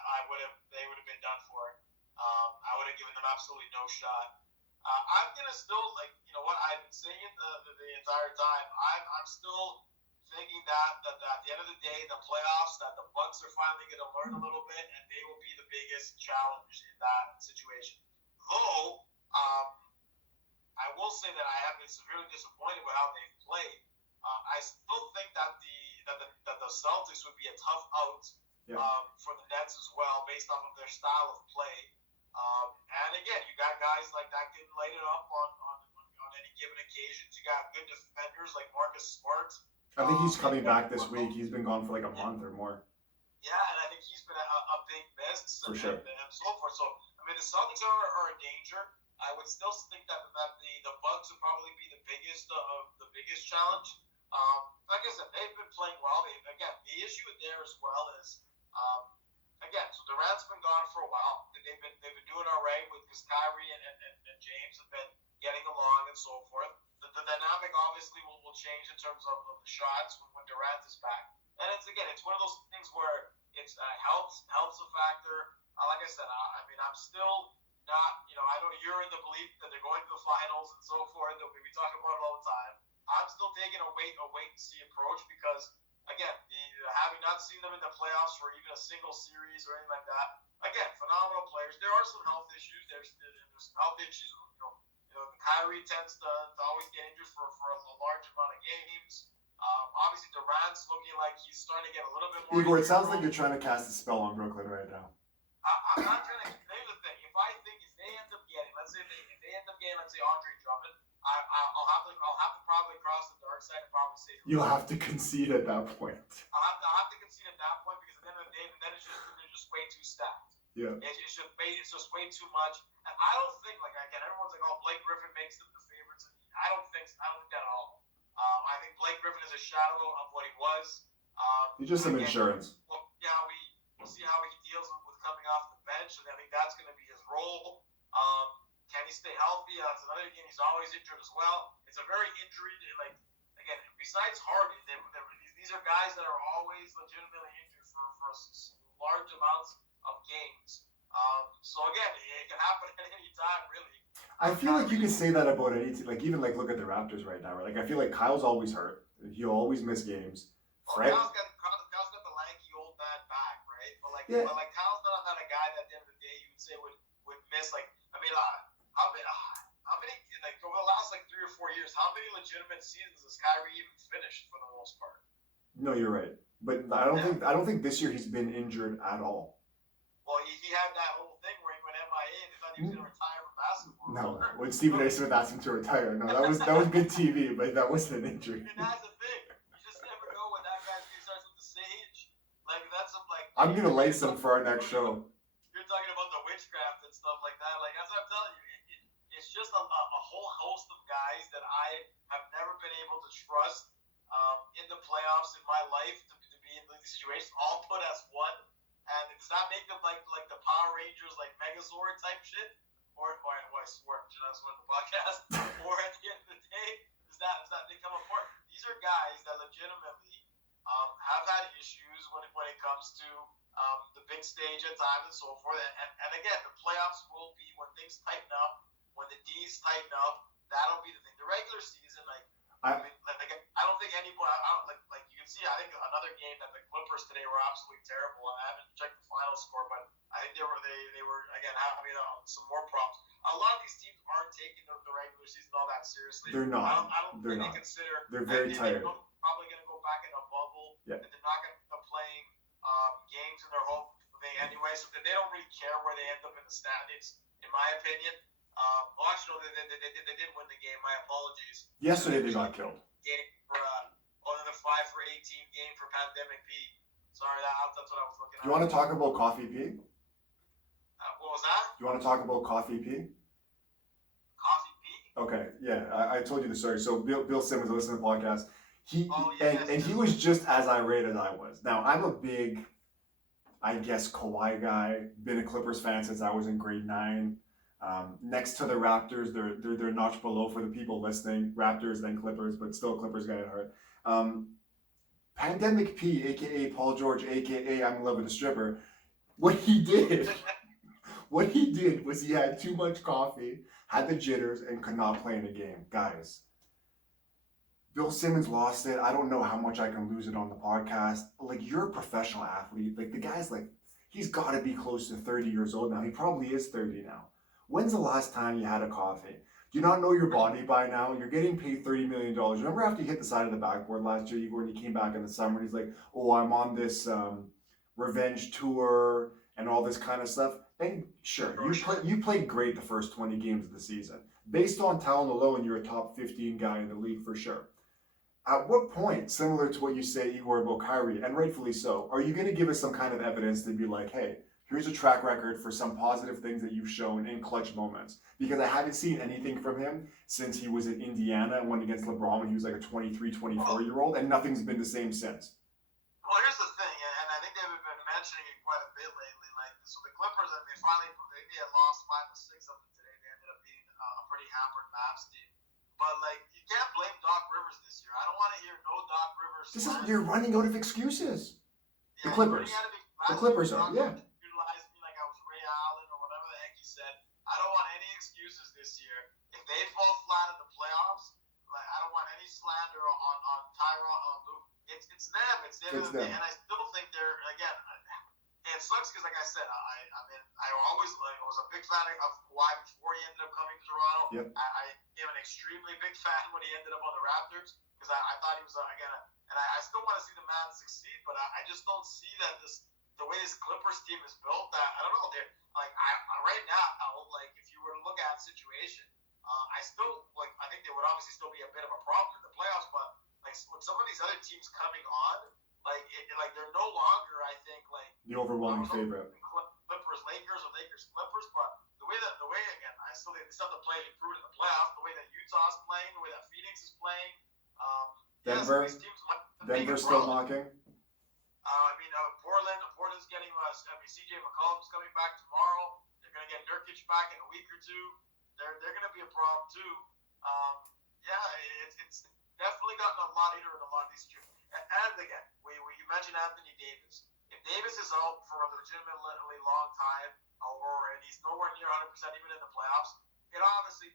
they would have been done for. I would have given them absolutely no shot. I'm gonna still I've been saying it the entire time. I'm still thinking that at the end of the day, the playoffs, that the Bucks are finally going to learn a little bit, and they will be the biggest challenge in that situation. Though, I will say that I have been severely disappointed with how they've played. I still think that the Celtics would be a tough out for the Nets as well, based off of their style of play. And again, you got guys like that can light it up on any given occasions. You got good defenders like Marcus Smart. I think he's coming back this week. He's been gone for like a month or more. Yeah, and I think he's been a big miss for sure. And so forth. So, I mean, the Celtics are a danger. I would still think that the Bucks would probably be the biggest challenge. Like I said, they've been playing well. The issue there as well is, so Durant's been gone for a while. They've been doing all right because Kyrie and James have been getting along and so forth. The dynamic obviously will change in terms of the shots when Durant is back. And it's one of those things where it's helps a factor. Like I said, I'm still not, I know you're in the belief that they're going to the finals and so forth. We talk about it all the time. I'm still taking a wait and see approach because, again, having not seen them in the playoffs for even a single series or anything like that, again, phenomenal players. There are some health issues. There's some health issues. Kyrie tends to always get injured for a large amount of games. Obviously, Durant's looking like he's starting to get a little bit more. Igor, it sounds like you're trying to cast a spell on Brooklyn right now. I'm not trying to. Here's the thing: if they end up getting, let's say Andre Drummond, I'll have to probably cross the dark side and probably say you'll have to concede at that point. I'll have to concede at that point because at the end of the day, then they're just way too stacked. Yeah. It's just way too much. And I don't think, everyone's like, oh, Blake Griffin makes them the favorites. I don't think that at all. I think Blake Griffin is a shadow of what he was. He's just some insurance. We'll see how he deals with coming off the bench, and I think that's going to be his role. Can he stay healthy? That's another thing. He's always injured as well. It's a very injury, besides Harden, these are guys that are always legitimately injured for large amounts of games. So again, it can happen at any time, really. I feel like you could say that about any team. Like even look at the Raptors right now. Right? Like I feel like Kyle's always hurt. He'll always miss games. Well, Kyle's got the lanky old man back, right? But Kyle's not a guy that at the end of the day you would say would miss. How many over the last 3 or 4 years, how many legitimate seasons has Kyrie even finished for the most part? No, you're right. But I don't think this year he's been injured at all. Well, he had that whole thing where he went MIA and they thought he was going to retire from basketball. No, when Stephen A. Smith asked him to retire, no, that was good TV, but that wasn't an injury. And that's the thing. You just never know when that guy starts with the sage. I'm gonna light some for our next show. You're talking about the witchcraft and stuff like that. That's what I'm telling you. It's just a whole host of guys that I have never been able to trust in the playoffs in my life to be in these situations, all put as one. And does that make them like the Power Rangers, like Megazord type shit? Or I swear, should I swear the podcast? Or at the end of the day, does that become important? These are guys that legitimately have had issues when it comes to the big stage at times and so forth. And again, the playoffs will be when things tighten up, when the D's tighten up. That'll be the thing. The regular season, I don't think anybody. You can see. I think another game that the Clippers today were absolutely terrible. I haven't checked the final score, but I think they were again having some more problems. A lot of these teams aren't taking the regular season all that seriously. They're not. I don't think they consider. They're very tired. They're probably going to go back in a bubble. Yeah. And they're not going to end up playing games in their home thing anyway, so they don't really care where they end up in the standings, in my opinion. Actually, they did win the game. My apologies. Yesterday they got killed. Game for another 5 for 18 game for Pandemic P. Sorry, that's what I was looking at. You want to talk about Coffee P? What was that? You want to talk about Coffee P? Coffee P? Okay, yeah, I told you the story. So Bill Simmons listened to the podcast. He was just as irate as I was. Now I'm a big I guess Kawhi guy. Been a Clippers fan since I was in grade 9. Next to the Raptors, they're a notch below for the people listening. Raptors, then Clippers, but still a Clippers guy at heart. Pandemic P, aka Paul George, aka I'm in love with a stripper. What he did, what he did was he had too much coffee, had the jitters, and could not play in a game. Guys, Bill Simmons lost it. I don't know how much I can lose it on the podcast. Like, you're a professional athlete. Like, the guy's like, he's got to be close to 30 years old now. He probably is 30 now. When's the last time you had a coffee? Do you not know your body by now? You're getting paid $30 million. Remember after you hit the side of the backboard last year, when he came back in the summer, he's like, oh, I'm on this revenge tour and all this kind of stuff. And sure, you played great the first 20 games of the season. Based on talent alone, you're a top 15 guy in the league for sure. At what point, similar to what you say, Igor, about Kyrie, and rightfully so, are you going to give us some kind of evidence to be like, hey, here's a track record for some positive things that you've shown in clutch moments? Because I haven't seen anything from him since he was in Indiana and went against LeBron when he was like a 23, 24-year-old, and nothing's been the same since. Well, here's the thing, and I think they've been mentioning it quite a bit lately. Like, so the Clippers, they had lost 5 or 6 of them today. They ended up being a pretty hampered Mavs team. But, like, you can't blame Doc Rivers this year. I don't want to hear no Doc Rivers. You're running out of excuses. Yeah, the Clippers. The Clippers are, yeah. Utilize me like I was Ray Allen or whatever the heck he said. I don't want any excuses this year. If they fall flat in the playoffs, like, I don't want any slander on Tyron, on Luke. It's them. It's them. And I still think they're, again, it sucks because, like I said, I was a big fan of Kawhi before he ended up coming to Toronto. Yep. I became an extremely big fan when he ended up on the Raptors because I thought he was, and I still want to see the Mavs succeed, but I just don't see that the way this Clippers team is built, that I don't know. They're like, right now, like, if you were to look at the situation, I think they would obviously still be a bit of a problem in the playoffs, but like with some of these other teams coming on, like they're no longer, I think, like the overwhelming favorite. Clippers, Lakers, or Lakers, Clippers, but the way again, I still think they still have to play improved in the playoffs. The way that Utah's playing, the way that Phoenix is playing, Denver's still knocking. Portland's getting. CJ McCollum's coming back tomorrow. They're gonna get Nurkic back in a week or two. They're gonna be a problem too. It's definitely gotten a lot easier in a lot of these situations. And again, you mentioned Anthony Davis. If Davis is out for a legitimately long time, and he's nowhere near 100% even in the playoffs, it obviously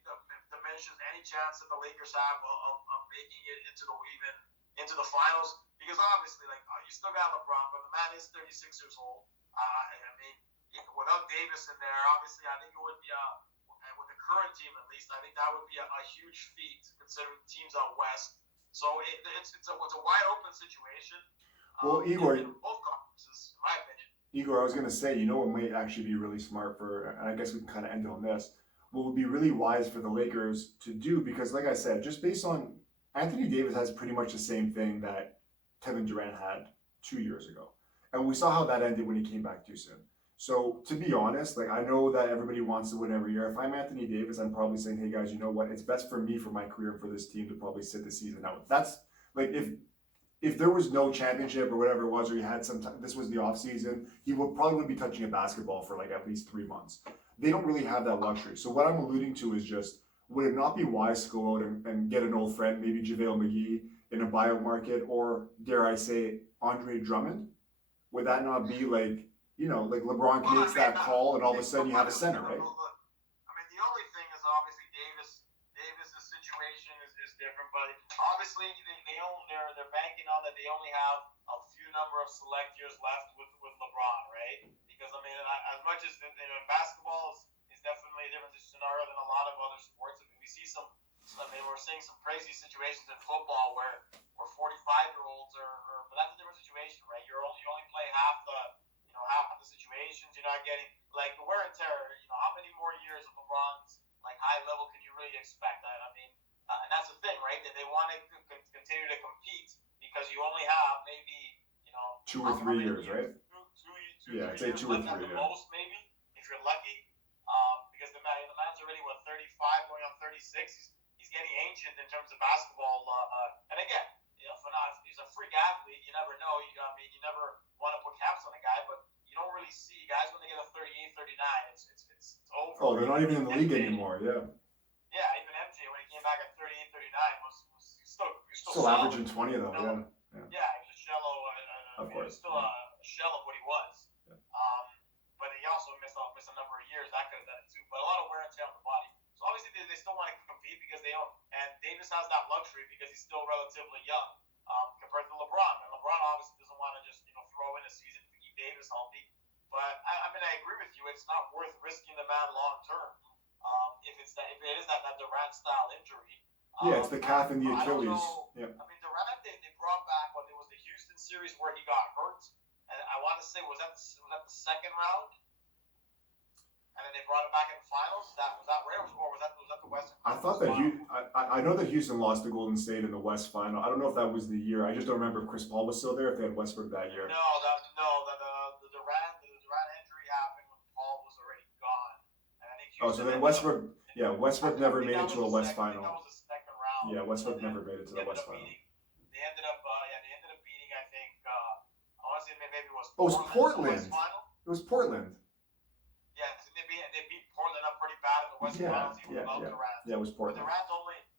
diminishes any chance that the Lakers have of making it into the finals. Because obviously, like, you still got LeBron, but the man is 36 years old. Without Davis in there, obviously, I think it would be with the current team at least, I think that would be a huge feat considering the teams out west. So it's a wide open situation. Well, Igor, in both conferences, in my opinion. Igor, I was gonna say, what might actually be really smart and I guess we can kind of end on this. What would be really wise for the Lakers to do, because like I said, just based on Anthony Davis has pretty much the same thing that Kevin Durant had 2 years ago, and we saw how that ended when he came back too soon. So to be honest, like, I know that everybody wants to win every year. If I'm Anthony Davis, I'm probably saying, hey guys, you know what? It's best for me, for my career, and for this team to probably sit the season out. That's like, if there was no championship or whatever it was, or he had some time, this was the off season, he probably wouldn't be touching a basketball for like at least 3 months. They don't really have that luxury. So what I'm alluding to is just, would it not be wise to go out and get an old friend, maybe JaVale McGee in a buyout market, or dare I say Andre Drummond? Would that not be like, like LeBron makes that call and all of a sudden you have a center, right? The only thing is obviously Davis's situation is different, but obviously they're banking on that they only have a few number of select years left with LeBron, right? Because as much as basketball is definitely a different scenario than a lot of other sports. We see we're seeing some crazy situations in football where 45-year-olds but that's a different situation, right? You only play half the situations. You're not getting like the wear and tear. How many more years of LeBron's like high level can you really expect? And that's the thing, right? That they want to continue to compete because you only have maybe 2 or 3 years, right? Yeah, I'd say 2 or 3 at the most, maybe if you're lucky. Because the man's already 35, going on 36. He's getting ancient in terms of basketball. And again, he's a freak athlete. You never know. You never want to put caps on a guy, but you don't really see guys when they get a 38, 39. It's over. Oh, they're not even in the league MJ, anymore. Yeah. Yeah, even MJ when he came back at 38, 39 was still Still solid. averaging 20 though. Yeah. Yeah, he was a shell Of he was course. still a shell of what he was. Yeah. But he also missed a number of years. That could have done it too. But a lot of wear and tear on the body. So obviously they still want to compete because they don't. And Davis has that luxury because he's still relatively young compared to LeBron. And LeBron obviously doesn't want to just throw in a season to keep Davis healthy. But I mean, I agree with you. It's not worth risking the man long term. If it is that Durant style injury. Yeah, it's the calf and the Achilles. Yeah. I mean, Durant they brought back when it was the Houston series where he got hurt, and I want to say was that the second round, and then they brought him back in the finals. Was that rare, or was that the Western? I thought that I know that Houston lost to Golden State in the West Final. I don't know if that was the year. I just don't remember if Chris Paul was still there. If they had Westbrook that year. No, the Durant injury happened when Paul was already gone, and I think Houston. Oh, so then Westbrook. Yeah, Westbrook never made it to a West Final. That was the second round. Yeah, Westbrook never made it to the West Final. They ended up beating. I think I want to say maybe it was. Oh, it was Portland. West Final. It was Portland. Yeah, they beat Portland up pretty bad in the West Finals even without Durant. Yeah, it was Portland. But Durant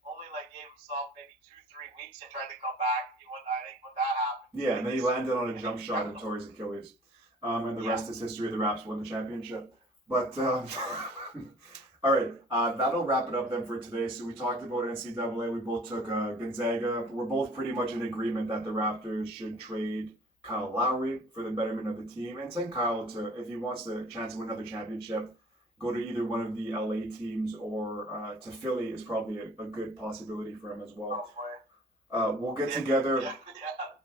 only like gave himself maybe 2-3 weeks and tried to come back. I think when that happened. Yeah, and then he landed on a jump shot and tore his Achilles. And the rest is history. The Raps won the championship. But all right, that'll wrap it up then for today. So we talked about NCAA. We both took Gonzaga. We're both pretty much in agreement that the Raptors should trade Kyle Lowry for the betterment of the team and send Kyle to, if he wants the chance to win another championship, go to either one of the LA teams or to Philly is probably a good possibility for him as well. We'll get together. Yeah,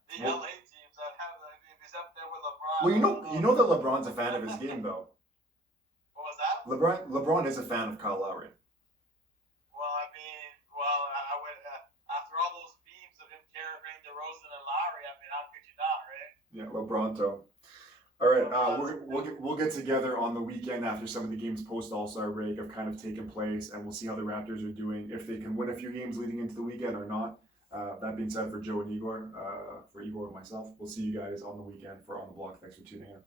the LA teams that have he's up there with LeBron. Well, you know that LeBron's a fan of his game though. What was that? LeBron is a fan of Kyle Lowry. Well, I mean, I would after all those beams of him carrying DeRozan and Lowry. I mean, how could you not, right? Yeah, LeBronto. All right, we'll get together on the weekend after some of the games post All-Star break have kind of taken place, and we'll see how the Raptors are doing, if they can win a few games leading into the weekend or not. That being said, for Joe and Igor, for Igor and myself, we'll see you guys on the weekend for On the Block. Thanks for tuning in.